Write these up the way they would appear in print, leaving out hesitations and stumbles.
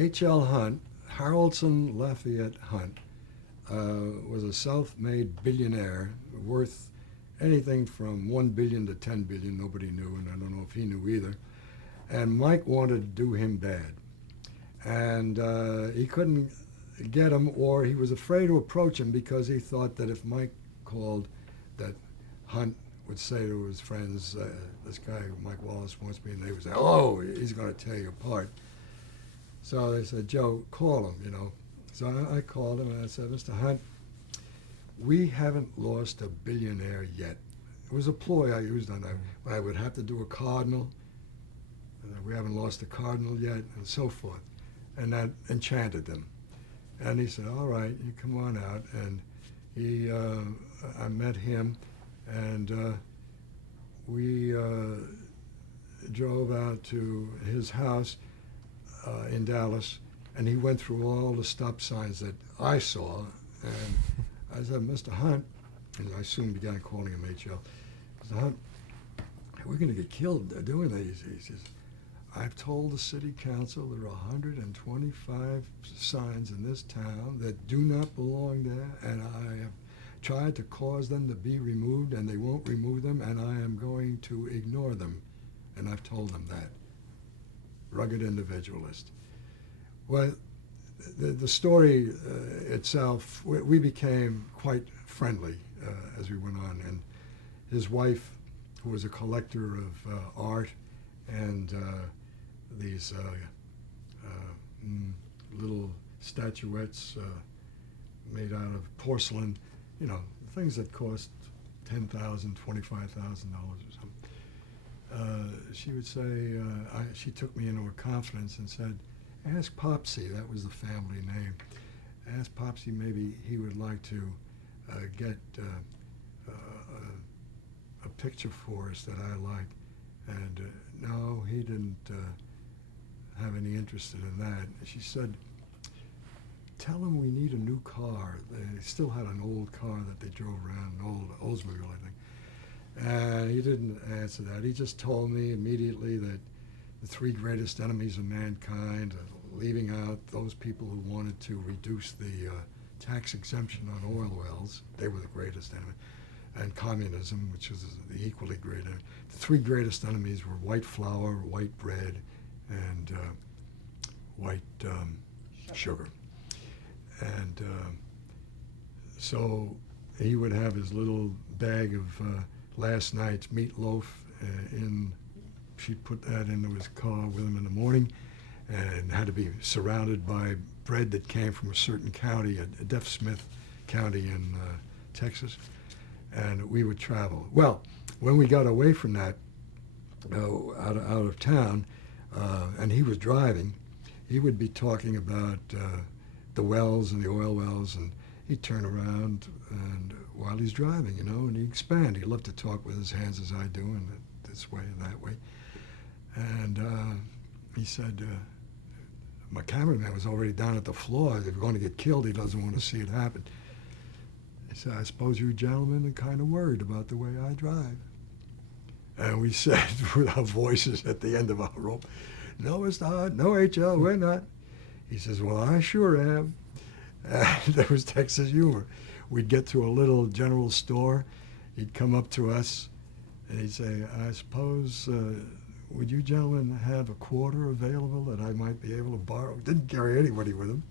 H.L. Hunt, Haroldson Lafayette Hunt, was a self-made billionaire worth anything from 1 billion to 10 billion. Nobody knew, and I don't know if he knew either. And Mike wanted to do him bad. And he couldn't get him, or he was afraid to approach him because he thought that if Mike called, that Hunt would say to his friends, this guy, Mike Wallace, wants me, and they would say, oh, he's going to tear you apart. So they said, Joe, call him, you know. So I called him and I said, Mr. Hunt, we haven't lost a billionaire yet. It was a ploy I used on that. I would have to do a cardinal. We haven't lost a cardinal yet, and so forth. And that enchanted them. And he said, all right, you come on out. And I met him, and we drove out to his house in Dallas, and he went through all the stop signs that I saw. And I said, Mr. Hunt, and I soon began calling him H.L., Mr. Hunt, we're going to get killed doing these. He says, I've told the city council there are 125 signs in this town that do not belong there, and I have tried to cause them to be removed, and they won't remove them, and I am going to ignore them. And I've told them that. Rugged individualist. Well, the story itself, we became quite friendly as we went on, and his wife, who was a collector of art and these little statuettes made out of porcelain, you know, things that cost $10,000, $25,000 or something. She would say, she took me into her confidence and said, ask Popsy, that was the family name, ask Popsy maybe he would like to get a picture for us that I like. And no, he didn't have any interest in that. She said, tell him we need a new car. They still had an old car that they drove around, an old Oldsmobile, I think. And he didn't answer that. He just told me immediately that the three greatest enemies of mankind, leaving out those people who wanted to reduce the tax exemption on oil wells, they were the greatest enemy, and communism, which is the equally great enemy. The three greatest enemies were white flour, white bread, and white sugar. And so he would have his little bag of last night's meatloaf she'd put that into his car with him in the morning, and had to be surrounded by bread that came from a certain county, a Deaf Smith County in Texas, and we would travel. Well, when we got away from that, out of town, and he was driving, he would be talking about the wells and the oil wells, and he'd turn around and while he's driving, you know, and he'd expand. He loved to talk with his hands as I do, and this way and that way. And he said, my cameraman was already down at the floor. If we're going to get killed, he doesn't want to see it happen. He said, I suppose you gentlemen are kind of worried about the way I drive. And we said with our voices at the end of our rope, no, Mr. Hart, no, H.L., we're not. He says, well, I sure am. And that was Texas humor. We'd get to a little general store. He'd come up to us, and he'd say, I suppose, would you gentlemen have a quarter available that I might be able to borrow? Didn't carry anybody with him.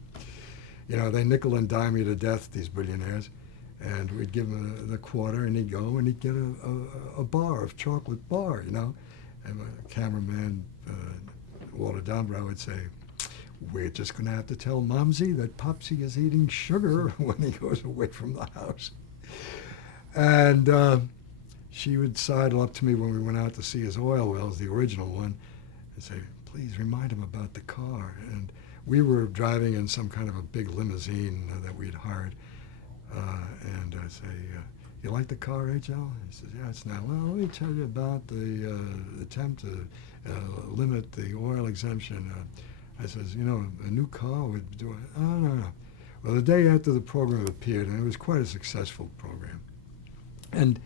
You know, they nickel and dime you to death, these billionaires. And we'd give him the quarter, and he'd go, and he'd get a bar of chocolate bar, you know. And my cameraman, Walter Dombrow, would say, we're just going to have to tell Momsy that Popsy is eating sugar when he goes away from the house. And she would sidle up to me when we went out to see his oil wells, the original one, and say, please remind him about the car. And we were driving in some kind of a big limousine that we'd hired. And I say, you like the car, H.L.? He says, yeah, it's now. Well, let me tell you about the attempt to limit the oil exemption. I says, you know, a new car would do it. Oh, no. Well, the day after the program appeared, and it was quite a successful program, and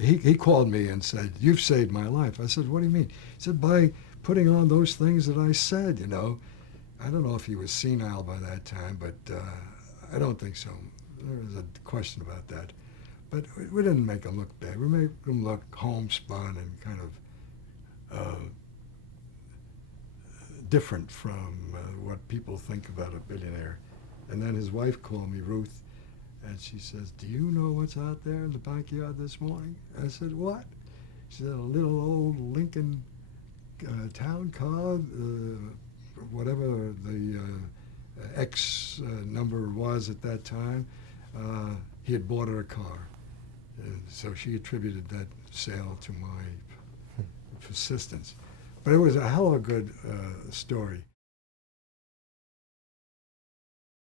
he called me and said, you've saved my life. I said, what do you mean? He said, by putting on those things that I said, you know. I don't know if he was senile by that time, but I don't think so. There was a question about that. But we didn't make him look bad. We made him look homespun and kind of different from what people think about a billionaire. And then his wife called me, Ruth, and she says, "Do you know what's out there in the backyard this morning?" I said, "What?" She said, "A little old Lincoln town car, whatever the X number was at that time. He had bought her a car." So she attributed that sale to my persistence. But it was a hell of a good story.